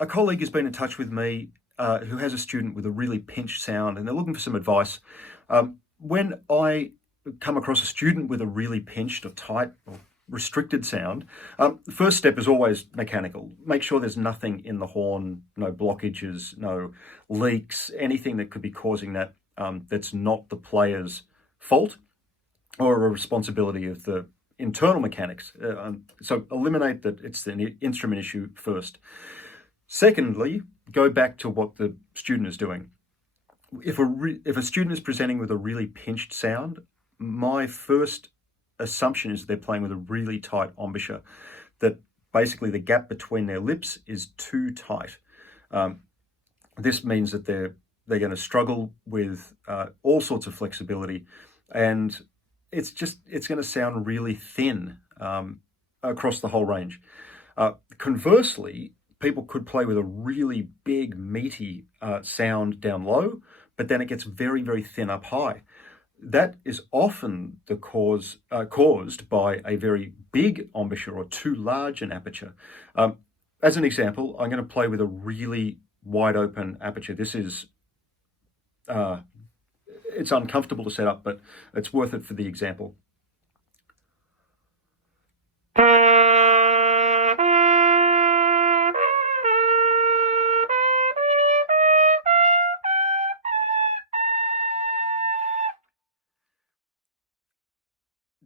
A colleague has been in touch with me who has a student with a really pinched sound, and they're looking for some advice. When I come across a student with a really pinched or tight or restricted sound, the first step is always mechanical. Make sure there's nothing in the horn, no blockages, no leaks, anything that could be causing that that's not the player's fault or a responsibility of the internal mechanics. So eliminate that it's the instrument issue first. Secondly, go back to what the student is doing. If a student is presenting with a really pinched sound, my first assumption is they're playing with a really tight embouchure, that basically the gap between their lips is too tight. This means that they're going to struggle with all sorts of flexibility, and it's going to sound really thin across the whole range. Conversely, people could play with a really big, meaty sound down low, but then it gets very, very thin up high. That is often the cause caused by a very big embouchure or too large an aperture. As an example, I'm going to play with a really wide open aperture. This is it's uncomfortable to set up, but it's worth it for the example.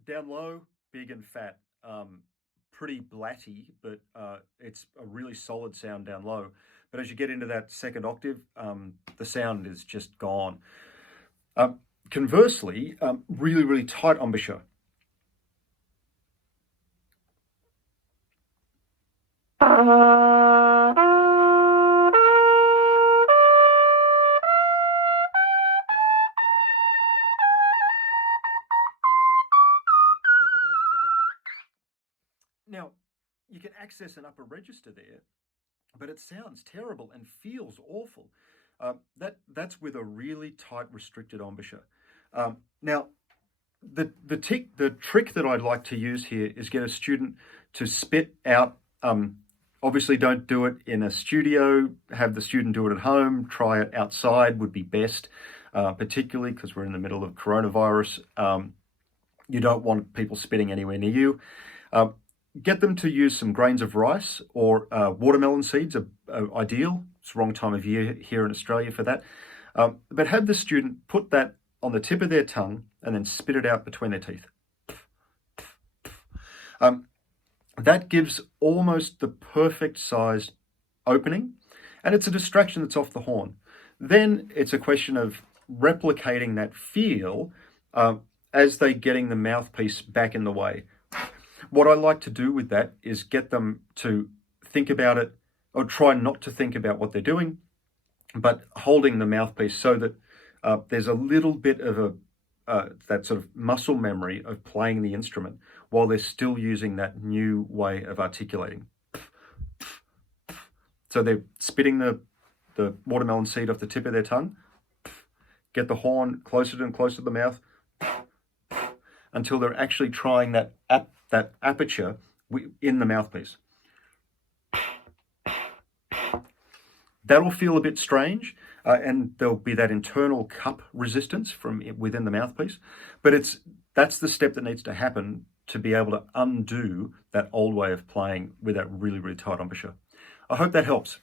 Down low, big and fat, pretty blatty, but it's a really solid sound down low. But as you get into that second octave, the sound is just gone. Conversely, really, really tight embouchure. Now, you can access an upper register there, but it sounds terrible and feels awful. That's with a really tight, restricted embouchure. Now, the trick that I'd like to use here is get a student to spit out. Obviously, don't do it in a studio. Have the student do it at home. Try it outside would be best, particularly because we're in the middle of coronavirus. You don't want people spitting anywhere near you. Get them to use some grains of rice or watermelon seeds are ideal. It's the wrong time of year here in Australia for that. But have the student put that on the tip of their tongue and then spit it out between their teeth. That gives almost the perfect sized opening, and it's a distraction that's off the horn. Then it's a question of replicating that feel as they're getting the mouthpiece back in the way. What I like to do with that is get them to think about it, or try not to think about what they're doing, but holding the mouthpiece so that there's a little bit of that sort of muscle memory of playing the instrument while they're still using that new way of articulating. So they're spitting the watermelon seed off the tip of their tongue, get the horn closer and closer to the mouth until they're actually trying that aperture in the mouthpiece. That'll feel a bit strange, and there'll be that internal cup resistance from within the mouthpiece, but that's the step that needs to happen to be able to undo that old way of playing with that really, really tight embouchure. I hope that helps.